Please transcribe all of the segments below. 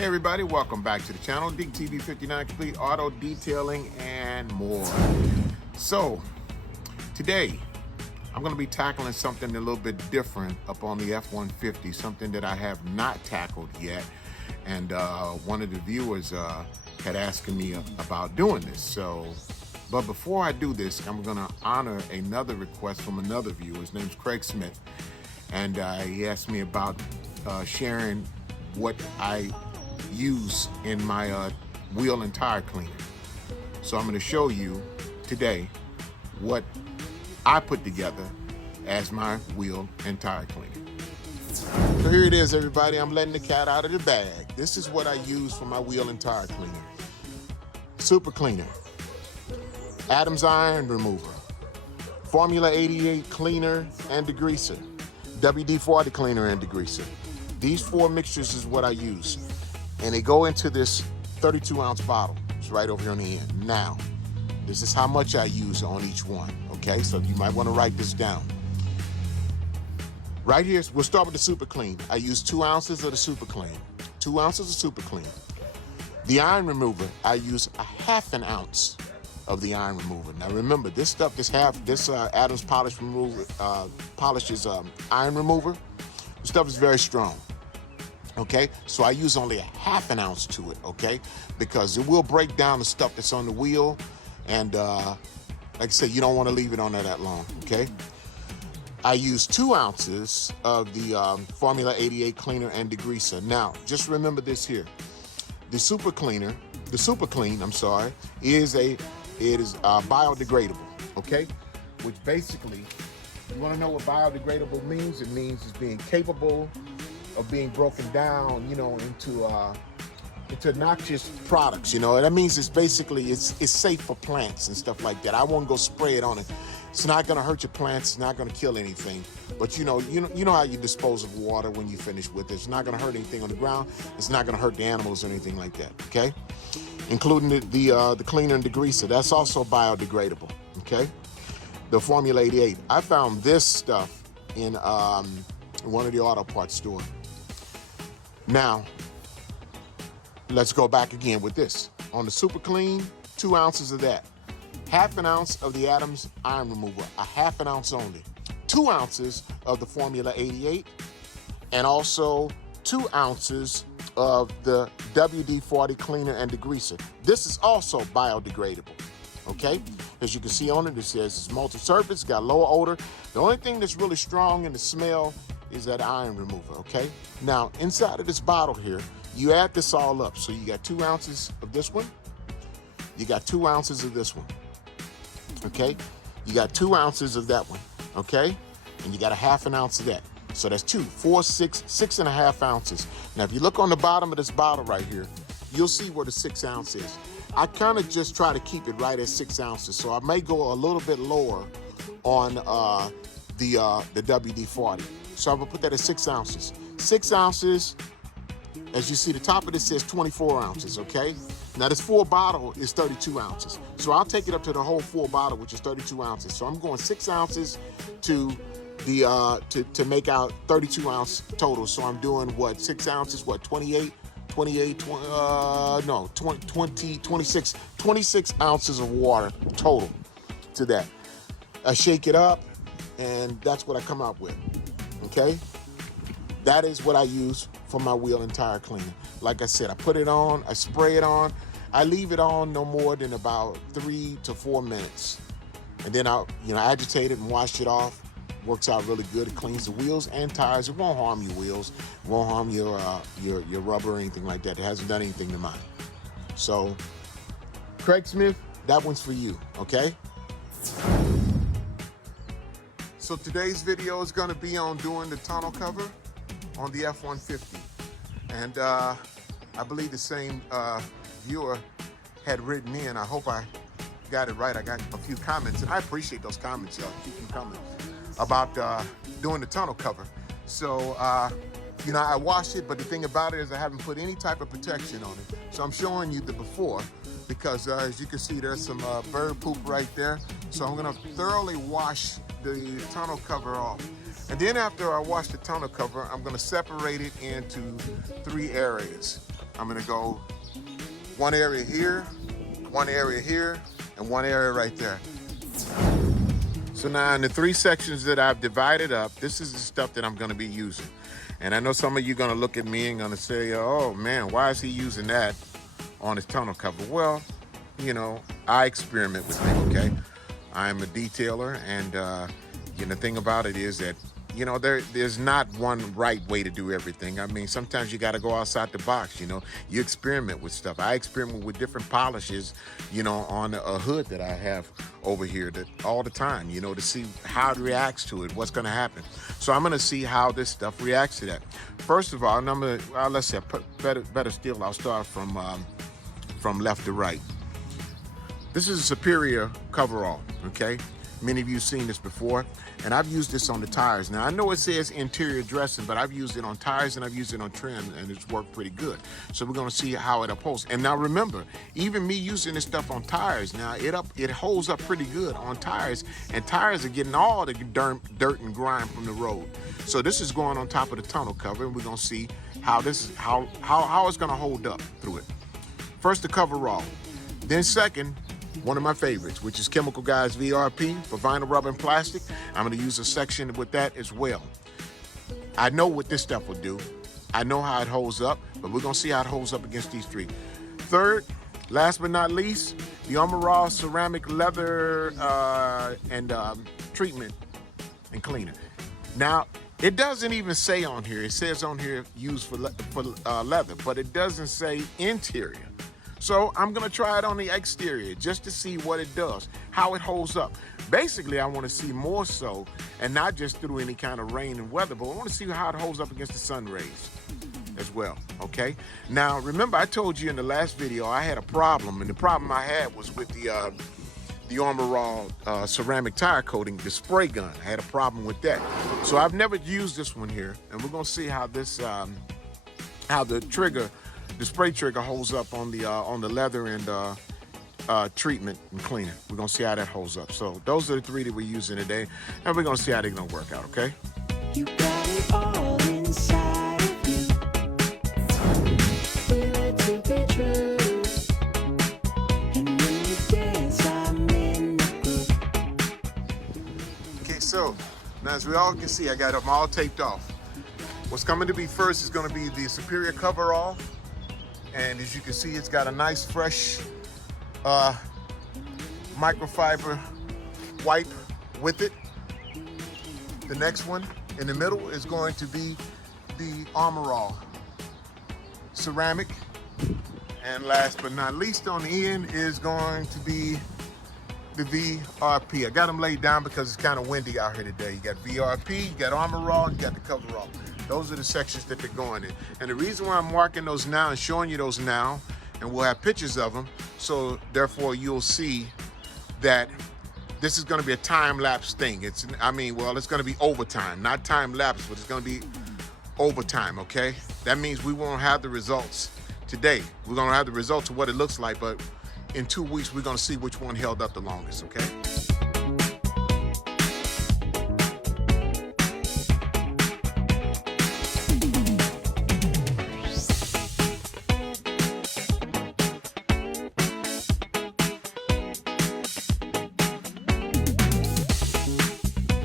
Hey everybody, welcome back to the channel, DTV59 Complete Auto Detailing and more. So, today, I'm going to be tackling something a little bit different up on the F150, something that I have not tackled yet. And one of the viewers had asked me about doing this. So, but before I do this, I'm going to honor another request from another viewer. His name's Craig Smith. And he asked me about sharing what I use in my wheel and tire cleaner. So I'm going to show you today what I put together as my wheel and tire cleaner. So here it is, everybody. I'm letting the cat out of the bag. This is what I use for my wheel and tire cleaner. Super cleaner, Adam's iron remover, Formula 88 cleaner and degreaser, WD-40 cleaner and degreaser. These four mixtures is what I use. And they go into this 32-ounce bottle. It's right over here on the end. Now, this is how much I use on each one, okay? So you might want to write this down. Right here, we'll start with the Super Clean. I use 2 ounces of the Super Clean. 2 ounces of Super Clean. The iron remover, I use a ½ ounce of the iron remover. Now remember, this stuff, this Adam's polish remover, polishes iron remover. This stuff is very strong. Okay, so I use only a ½ ounce to it, okay? Because it will break down the stuff that's on the wheel, and like I said, you don't want to leave it on there that long, okay? I use 2 ounces of the Formula 88 cleaner and degreaser. Now, just remember this here. The Super Clean, I'm sorry, is biodegradable, okay? Which basically, you want to know what biodegradable means? It means it's being capable of being broken down, you know, into noxious products, you know. That means it's basically it's safe for plants and stuff like that. I won't go spray it on it. It's not going to hurt your plants. It's not going to kill anything. But you know how you dispose of water when you finish with it. It's not going to hurt anything on the ground. It's not going to hurt the animals or anything like that. Okay, including the cleaner and degreaser. That's also biodegradable. Okay, the Formula 88. I found this stuff in one of the auto parts store. Now, let's go back again with this. On the Super Clean, 2 ounces of that. ½ ounce of the Adam's iron remover, a ½ ounce only. 2 ounces of the Formula 88, and also 2 ounces of the WD-40 cleaner and degreaser. This is also biodegradable, okay? As you can see on it, it says it's multi-surface, got lower odor. The only thing that's really strong in the smell is that iron remover, okay? Now, inside of this bottle here, you add this all up. So you got 2 ounces of this one, you got 2 ounces of this one, okay? You got 2 ounces of that one, okay? And you got a ½ ounce of that. So that's 2, 4, 6, 6.5 ounces. Now, if you look on the bottom of this bottle right here, you'll see where the 6 ounce is. I kind of just try to keep it right at 6 ounces. So I may go a little bit lower on the WD-40. So I'm gonna put that at 6 ounces. 6 ounces, as you see, the top of this says 24 ounces, okay? Now this full bottle is 32 ounces. So I'll take it up to the whole full bottle, which is 32 ounces. So I'm going 6 ounces to the to make out 32 ounce total. So I'm doing what, 6 ounces, what, 26 ounces of water total to that. I shake it up, and that's what I come up with. Okay, that is what I use for my wheel and tire cleaner. Like I said, I put it on, I spray it on, I leave it on no more than about 3 to 4 minutes, and then I'll agitate it and wash it off. Works out really good. It cleans the wheels and tires. It won't harm your wheels, it won't harm your rubber or anything like that. It hasn't done anything to mine. So, Craig Smith, that one's for you. Okay. So today's video is going to be on doing the tonneau cover on the F-150. And I believe the same viewer had written in. I hope I got it right. I got a few comments, and I appreciate those comments, y'all. Keep them coming about doing the tonneau cover. So, I washed it, but the thing about it is I haven't put any type of protection on it. So I'm showing you the before, because as you can see, there's some bird poop right there. So I'm gonna thoroughly wash the tonneau cover off. And then after I wash the tonneau cover, I'm gonna separate it into 3 areas. I'm gonna go one area here, and one area right there. So now in the 3 sections that I've divided up, this is the stuff that I'm gonna be using. And I know some of you are gonna look at me and gonna say, oh man, why is he using that on his tonneau cover? Well, you know, I experiment with things, okay? I'm a detailer, and you know, the thing about it is that, you know, there's not one right way to do everything. I mean, sometimes you got to go outside the box, you know. You experiment with stuff. I experiment with different polishes, you know, on a hood that I have over here all the time, you know, to see how it reacts to it, what's going to happen. So I'm going to see how this stuff reacts to that. First of all, and I'm going to, let's say, better still, I'll start from left to right. This is a Superior coverall, okay? Many of you have seen this before, and I've used this on the tires. Now, I know it says interior dressing, but I've used it on tires and I've used it on trim, and it's worked pretty good. So we're gonna see how it upholds. And now remember, even me using this stuff on tires, now it holds up pretty good on tires, and tires are getting all the dirt and grime from the road. So this is going on top of the tonneau cover, and we're gonna see how this is how it's gonna hold up through it. First, the coverall. Then second, one of my favorites, which is Chemical Guys VRP for vinyl, rubber, and plastic. I'm going to use a section with that as well. I know what this stuff will do. I know how it holds up, but we're going to see how it holds up against these 3. Third, last but not least, the Armor Raw ceramic leather and treatment and cleaner. Now, it doesn't even say on here, it says on here used for leather, but it doesn't say interior. So I'm gonna try it on the exterior just to see what it does, how it holds up. Basically, I wanna see more so, and not just through any kind of rain and weather, but I wanna see how it holds up against the sun rays as well, okay? Now, remember I told you in the last video I had a problem, and the problem I had was with the Armor Raw ceramic tire coating, the spray gun. I had a problem with that. So I've never used this one here, and we're gonna see how this, how the spray trigger holds up on the leather and treatment and cleaner. We're gonna see how that holds up. So those are the 3 that we're using today, and we're gonna see how they're gonna work out, okay? You got it all inside of you. Feel it to be true. And when you dance, I'm in the group. Okay, so now as we all can see, I got them all taped off. What's coming to be first is gonna be the Superior coverall. And as you can see, it's got a nice fresh microfiber wipe with it. The next one in the middle is going to be the Armor Raw ceramic. And last but not least on the end is going to be the VRP. I got them laid down because it's kind of windy out here today. You got VRP, you got Armor Raw, you got the coverall. Those are the sections that they're going in. And the reason why I'm marking those now and showing you those now, and we'll have pictures of them, so therefore you'll see that this is gonna be a time-lapse thing. It's gonna be overtime, not time-lapse, but it's gonna be overtime, okay? That means we won't have the results today. We're gonna have the results of what it looks like, but in 2 weeks, we're gonna see which one held up the longest, okay?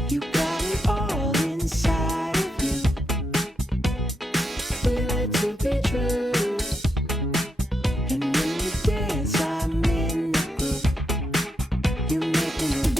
You got it all inside of you. Feel it to be true. And when you dance, I'm in the group. You make me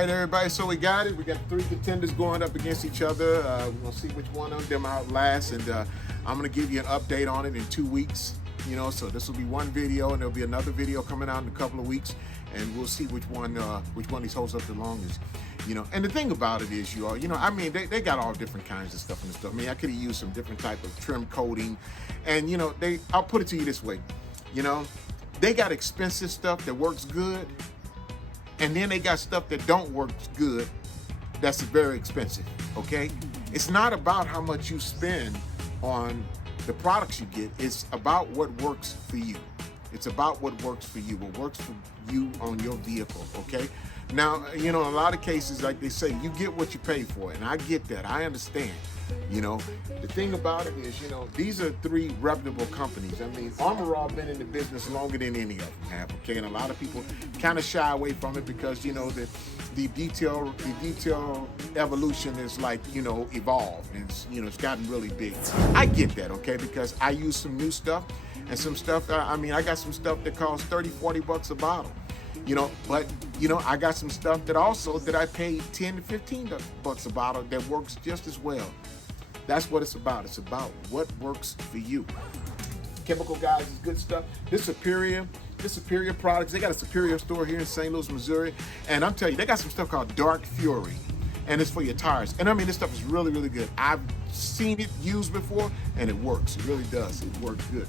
right, everybody, so we got it. We got 3 contenders going up against each other. We're gonna see which one of them outlasts, and I'm gonna give you an update on it in 2 weeks. You know, so this will be one video, and there'll be another video coming out in a couple of weeks, and we'll see which one these holds up the longest. You know, and the thing about it is, you know, I mean, they got all different kinds of stuff and stuff. I mean, I could have used some different type of trim coating, and you know, I'll put it to you this way, you know, they got expensive stuff that works good, and then they got stuff that don't work good that's very expensive, okay? It's not about how much you spend on the products you get. It's about what works for you. It's about what works for you, what works for you on your vehicle, okay? Now, you know, in a lot of cases, like they say, you get what you pay for, and I get that. I understand. You know, the thing about it is, you know, these are 3 reputable companies. I mean, Armor All been in the business longer than any of them have, okay? And a lot of people kind of shy away from it because, you know, the detail evolution is like, you know, evolved, and it's, you know, it's gotten really big. I get that, okay? Because I use some new stuff and some stuff, I mean, I got some stuff that costs 30, 40 bucks a bottle. You know, but, you know, I got some stuff that I paid 10 to 15 bucks a bottle that works just as well. That's what it's about. It's about what works for you. Chemical Guys is good stuff. This Superior products, they got a Superior store here in St. Louis, Missouri. And I'm telling you, they got some stuff called Dark Fury. And it's for your tires. And I mean, this stuff is really, really good. I've seen it used before, and it works. It really does. It works good.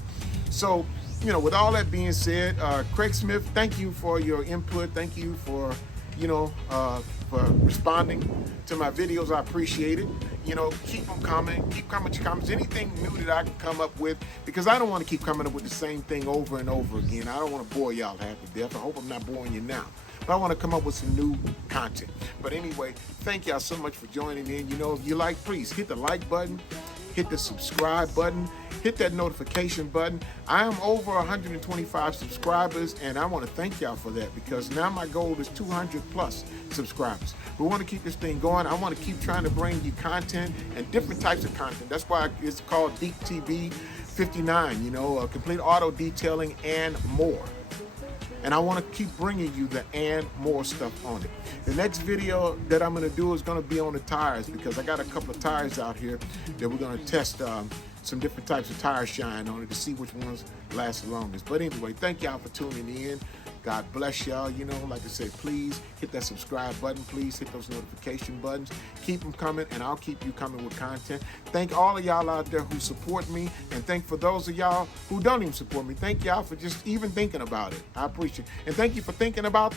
So, you know, with all that being said, Craig Smith, thank you for your input. Thank you for, you know, for responding to my videos. I appreciate it. You know, keep them coming. Keep coming with your comments. Anything new that I can come up with, because I don't want to keep coming up with the same thing over and over again. I don't want to bore y'all half to death. I hope I'm not boring you now. But I want to come up with some new content. But anyway, thank y'all so much for joining in. You know, if you like, please hit the like button, hit the subscribe button, hit that notification button. I am over 125 subscribers, and I want to thank y'all for that, because now my goal is 200 plus subscribers. We want to keep this thing going. I want to keep trying to bring you content and different types of content. That's why it's called Deep TV 59, you know, complete auto detailing and more. And I want to keep bringing you the and more stuff on it. The next video that I'm going to do is going to be on the tires, because I got a couple of tires out here that we're going to test some different types of tire shine on it to see which ones last the longest. But anyway, thank y'all for tuning in. God bless y'all. You know, like I said, please hit that subscribe button. Please hit those notification buttons. Keep them coming, and I'll keep you coming with content. Thank all of y'all out there who support me, and thank for those of y'all who don't even support me. Thank y'all for just even thinking about it. I appreciate it. And thank you for thinking about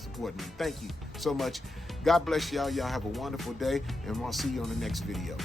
supporting me. Thank you so much. God bless y'all. Y'all have a wonderful day, and I'll see you on the next video.